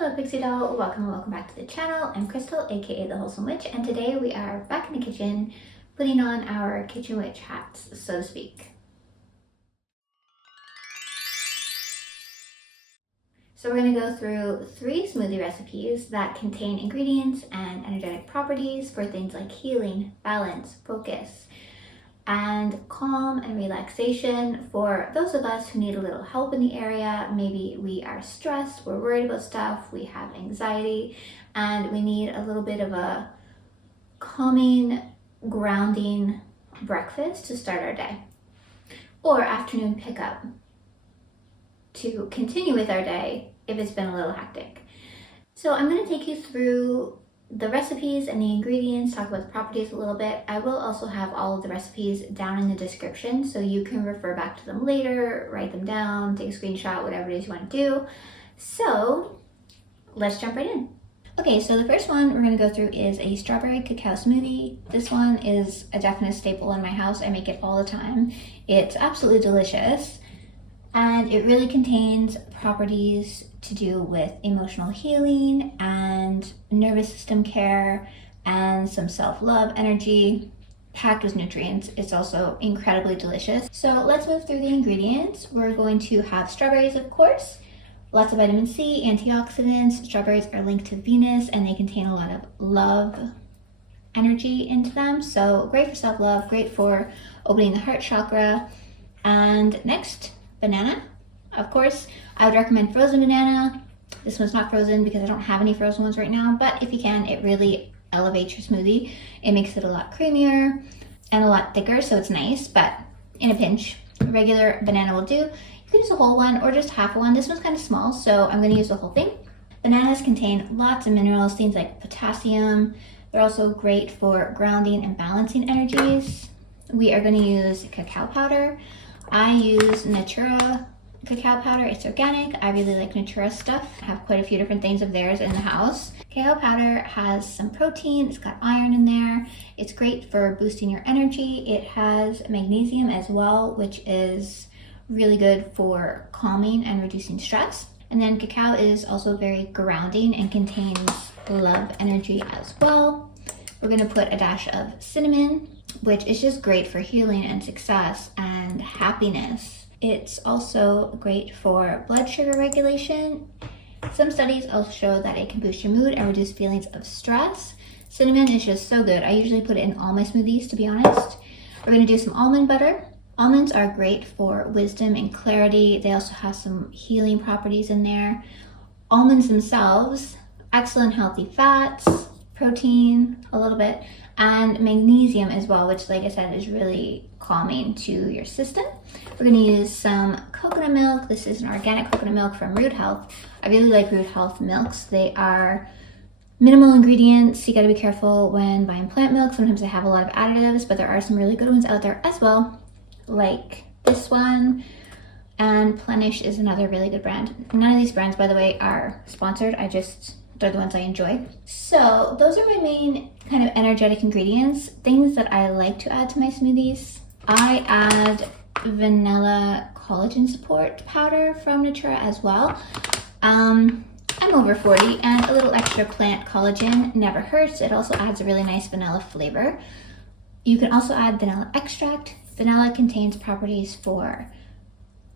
Hello Pixie Doll, welcome back to the channel. I'm Crystal, aka the Wholesome Witch, and today we are back in the kitchen putting on our kitchen witch hats, so to speak. So we're going to go through 3 smoothie recipes that contain ingredients and energetic properties for things like healing, balance, focus, and calm and relaxation for those of us who need a little help in the area. Maybe we are stressed, we're worried about stuff, we have anxiety, and we need a little bit of a calming, grounding breakfast to start our day, or afternoon pickup to continue with our day if it's been a little hectic. So I'm going to take you through the recipes and the ingredients, talk about the properties a little bit. I will also have all of the recipes down in the description so you can refer back to them later, write them down, take a screenshot, whatever it is you want to do. So let's jump right in. Okay, so the first one we're going to go through is a strawberry cacao smoothie. This one is a definite staple in my house. I make it all the time. It's absolutely delicious, and it really contains properties to do with emotional healing and nervous system care and some self-love energy, packed with nutrients. It's also incredibly delicious. So let's move through the ingredients. We're going to have strawberries, of course, lots of vitamin C, antioxidants. Strawberries are linked to Venus and they contain a lot of love energy into them. So great for self-love, great for opening the heart chakra. And next, banana. Of course, I would recommend frozen banana. This one's not frozen because I don't have any frozen ones right now, but if you can, it really elevates your smoothie. It makes it a lot creamier and a lot thicker, so it's nice, but in a pinch, a regular banana will do. You can use a whole one or just half a one. This one's kind of small, so I'm going to use the whole thing. Bananas contain lots of minerals, things like potassium. They're also great for grounding and balancing energies. We are going to use cacao powder. I use Natura cacao powder. It's organic. I really like Natura stuff. I have quite a few different things of theirs in the house. Cacao powder has some protein. It's got iron in there. It's great for boosting your energy. It has magnesium as well, which is really good for calming and reducing stress. And then cacao is also very grounding and contains love energy as well. We're going to put a dash of cinnamon, which is just great for healing and success and happiness. It's also great for blood sugar regulation. Some studies also show that it can boost your mood and reduce feelings of stress. Cinnamon is just so good. I usually put it in all my smoothies, to be honest. We're going to do some almond butter. Almonds are great for wisdom and clarity. They also have some healing properties in there. Almonds themselves, excellent healthy fats, protein a little bit, and magnesium as well, which, like I said, is really calming to your system. We're going to use some coconut milk. This is an organic coconut milk from Root Health. I really like Root Health milks. They are minimal ingredients. You got to be careful when buying plant milk. Sometimes they have a lot of additives, but there are some really good ones out there as well, like this one. And Plenish is another really good brand. None of these brands, by the way, are sponsored. They're the ones I enjoy. So those are my main kind of energetic ingredients, things that I like to add to my smoothies. I add vanilla collagen support powder from Natura as well. I'm over 40 and a little extra plant collagen never hurts. It also adds a really nice vanilla flavor. You can also add vanilla extract. Vanilla contains properties for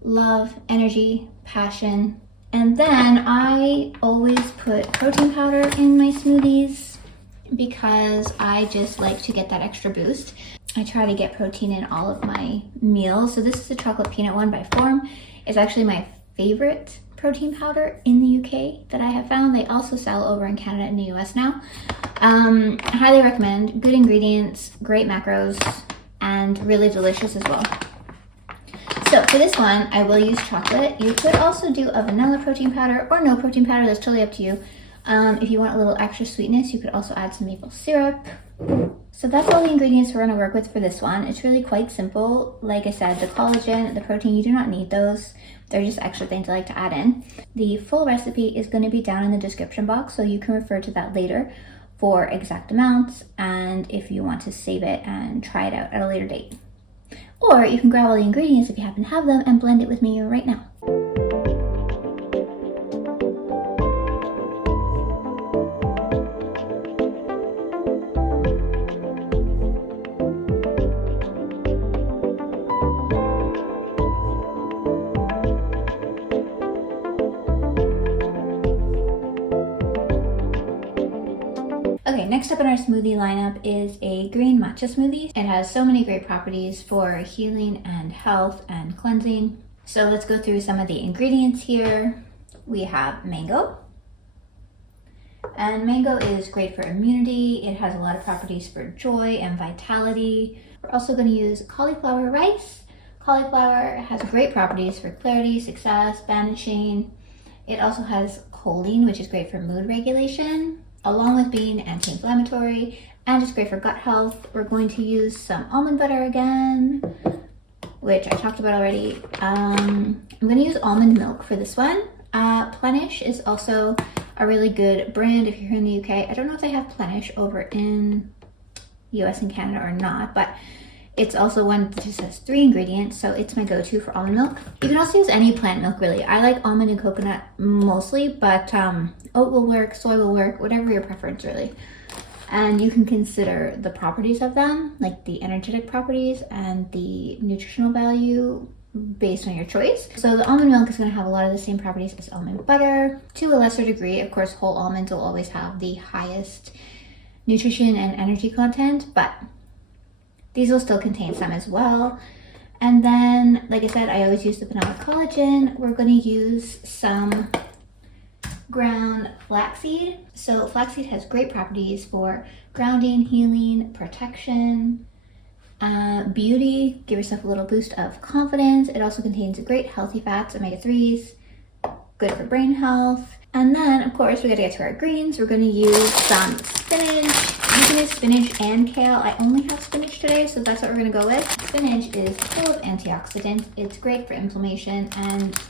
love, energy, passion. And then I always put protein powder in my smoothies because I just like to get that extra boost. I try to get protein in all of my meals. So this is the chocolate peanut one by Form. It's actually my favorite protein powder in the UK that I have found. They also sell over in Canada and the US now. I highly recommend. Good ingredients, great macros, and really delicious as well. So for this one, I will use chocolate. You could also do a vanilla protein powder or no protein powder. That's totally up to you. If you want a little extra sweetness, you could also add some maple syrup. So that's all the ingredients we're going to work with for this one. It's really quite simple. Like I said, the collagen, the protein, you do not need those. They're just extra things I like to add in. The full recipe is going to be down in the description box, so you can refer to that later for exact amounts and if you want to save it and try it out at a later date. Or you can grab all the ingredients if you happen to have them and blend it with me right now. Okay, next up in our smoothie lineup is a green matcha smoothie. It has so many great properties for healing and health and cleansing. So let's go through some of the ingredients here. We have mango. And mango is great for immunity. It has a lot of properties for joy and vitality. We're also going to use cauliflower rice. Cauliflower has great properties for clarity, success, banishing. It also has choline, which is great for mood regulation, along with being anti-inflammatory, and it's great for gut health. We're going to use some almond butter again, which I talked about already. I'm going to use almond milk for this one. Plenish is also a really good brand if you're in the UK. I don't know if they have Plenish over in US and Canada or not, but it's also one that just has 3 ingredients, so it's my go-to for almond milk. You can also use any plant milk, really. I like almond and coconut mostly, but oat will work, soy will work, whatever your preference, really. And you can consider the properties of them, like the energetic properties and the nutritional value based on your choice. So the almond milk is going to have a lot of the same properties as almond butter. To a lesser degree, of course, whole almonds will always have the highest nutrition and energy content, but these will still contain some as well. And then, like I said, I always use the vanilla collagen. We're going to use some ground flaxseed. So flaxseed has great properties for grounding, healing, protection, beauty. Give yourself a little boost of confidence. It also contains great healthy fats, omega-3s, good for brain health. And then, of course, we got to get to our greens. We're going to use some spinach. You can use spinach and kale. I only have spinach today, so that's what we're going to go with. Spinach is full of antioxidants. It's great for inflammation, and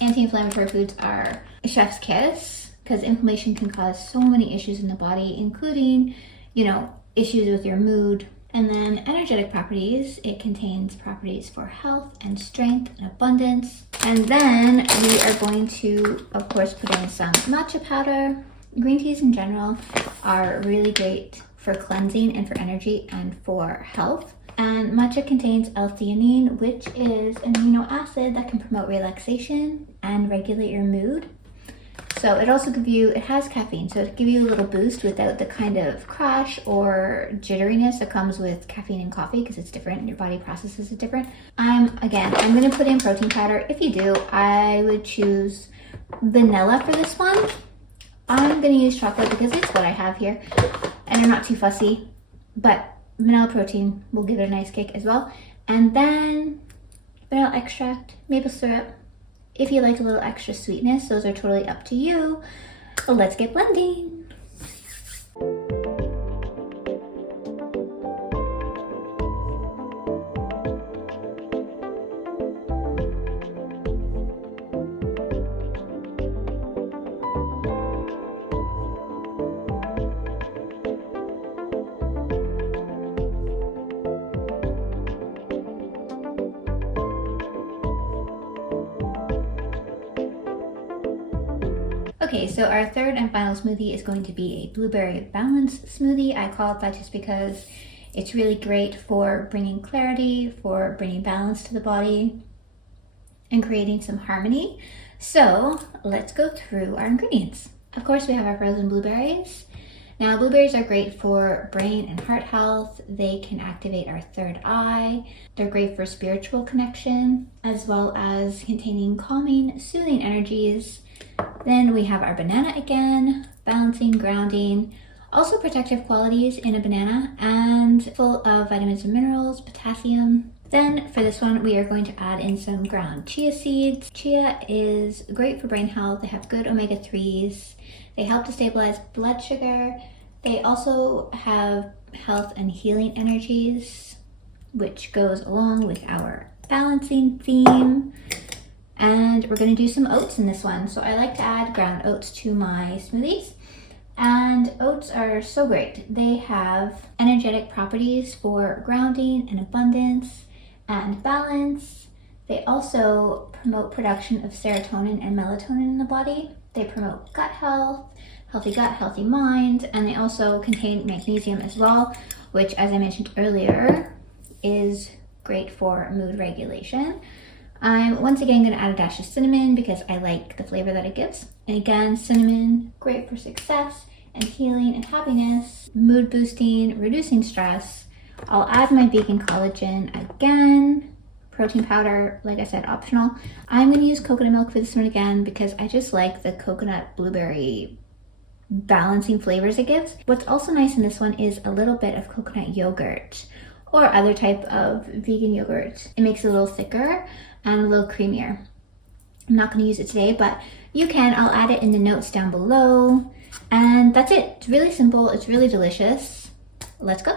anti-inflammatory foods are a chef's kiss because inflammation can cause so many issues in the body, including, issues with your mood. And then energetic properties, it contains properties for health and strength and abundance. And then we are going to, of course, put in some matcha powder. Green teas in general are really great for cleansing and for energy and for health. And matcha contains L-theanine, which is an amino acid that can promote relaxation and regulate your mood. So it has caffeine, so it'll give you a little boost without the kind of crash or jitteriness that comes with caffeine and coffee because it's different and your body processes it different. I'm going to put in protein powder. If you do, I would choose vanilla for this one. I'm going to use chocolate because it's what I have here and I'm not too fussy, but vanilla protein will give it a nice kick as well. And then vanilla extract, maple syrup. If you like a little extra sweetness, those are totally up to you. So let's get blending. Okay, so our third and final smoothie is going to be a blueberry balanced smoothie. I call it that just because it's really great for bringing clarity, for bringing balance to the body, and creating some harmony. So let's go through our ingredients. Of course, we have our frozen blueberries. Now, blueberries are great for brain and heart health. They can activate our third eye. They're great for spiritual connection, as well as containing calming, soothing energies. Then we have our banana again, balancing, grounding, also protective qualities in a banana, and full of vitamins and minerals, potassium. Then for this one, we are going to add in some ground chia seeds. Chia is great for brain health. They have good omega-3s. They help to stabilize blood sugar. They also have health and healing energies, which goes along with our balancing theme. And we're going to do some oats in this one. So I like to add ground oats to my smoothies. And oats are so great. They have energetic properties for grounding and abundance and balance. They also promote production of serotonin and melatonin in the body. They promote gut health, healthy gut, healthy mind, and they also contain magnesium as well, which, as I mentioned earlier, is great for mood regulation. I'm once again going to add a dash of cinnamon because I like the flavor that it gives. And again, cinnamon, great for success, and healing and happiness, mood boosting, reducing stress. I'll add my vegan collagen again. Protein powder, like I said, optional. I'm going to use coconut milk for this one again because I just like the coconut blueberry balancing flavors it gives. What's also nice in this one is a little bit of coconut yogurt or other type of vegan yogurt. It makes it a little thicker and a little creamier. I'm not going to use it today, but you can. I'll add it in the notes down below. And that's it. It's really simple. It's really delicious. Let's go.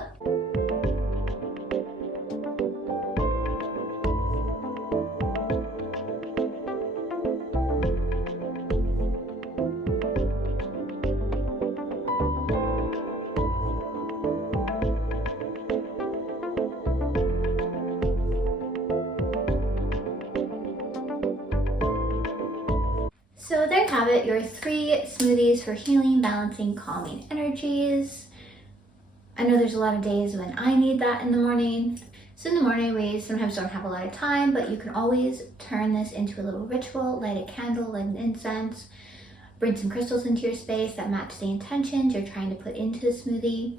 So there you have it, your 3 smoothies for healing, balancing, calming energies. I know there's a lot of days when I need that in the morning. So in the morning we sometimes don't have a lot of time, but you can always turn this into a little ritual, light a candle, light an incense, bring some crystals into your space that match the intentions you're trying to put into the smoothie.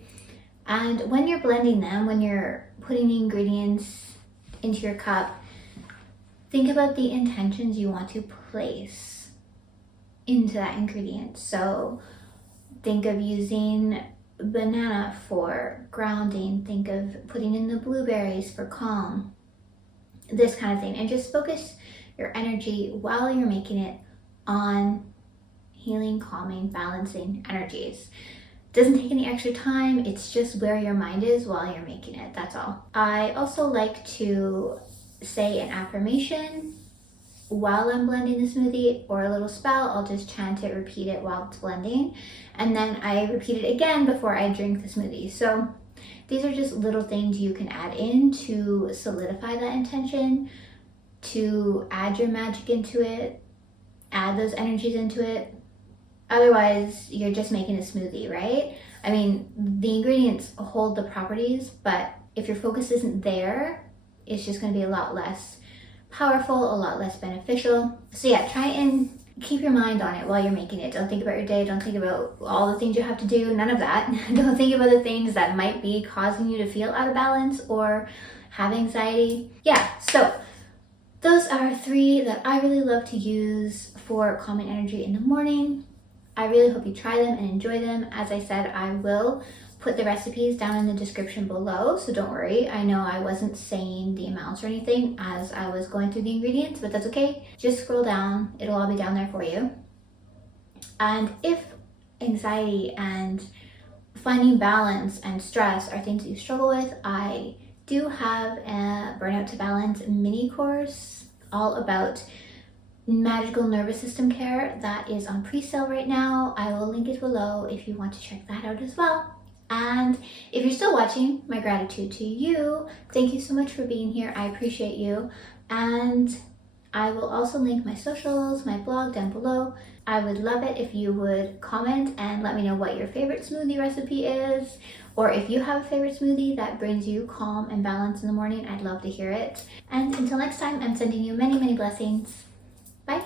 And when you're blending them, when you're putting the ingredients into your cup, think about the intentions you want to place into that ingredient. So think of using banana for grounding, think of putting in the blueberries for calm, this kind of thing, and just focus your energy while you're making it on healing, calming, balancing energies. Doesn't take any extra time, it's just where your mind is while you're making it, that's all. I also like to say an affirmation while I'm blending the smoothie, or a little spell. I'll just chant it, repeat it while it's blending, and then I repeat it again before I drink the smoothie. So these are just little things you can add in to solidify that intention, to add your magic into it, add those energies into it. Otherwise, you're just making a smoothie, right? I mean, the ingredients hold the properties, but if your focus isn't there, it's just going to be a lot less powerful, a lot less beneficial. So yeah, try and keep your mind on it while you're making it. Don't think about your day, don't think about all the things you have to do, none of that. Don't think about the things that might be causing you to feel out of balance or have anxiety. Yeah, so those are 3 that I really love to use for calming energy in the morning. I really hope you try them and enjoy them. As I said, I will put the recipes down in the description below, so don't worry. I know I wasn't saying the amounts or anything as I was going through the ingredients, but that's okay. Just scroll down, it'll all be down there for you. And if anxiety and finding balance and stress are things that you struggle with, I do have a Burnout to Balance mini course all about magical nervous system care that is on pre-sale right now. I will link it below if you want to check that out as well. And if you're still watching, my gratitude to you. Thank you so much for being here. I appreciate you. And I will also link my socials, my blog down below. I would love it if you would comment and let me know what your favorite smoothie recipe is, or if you have a favorite smoothie that brings you calm and balance in the morning. I'd love to hear it. And until next time, I'm sending you many, many blessings. Bye.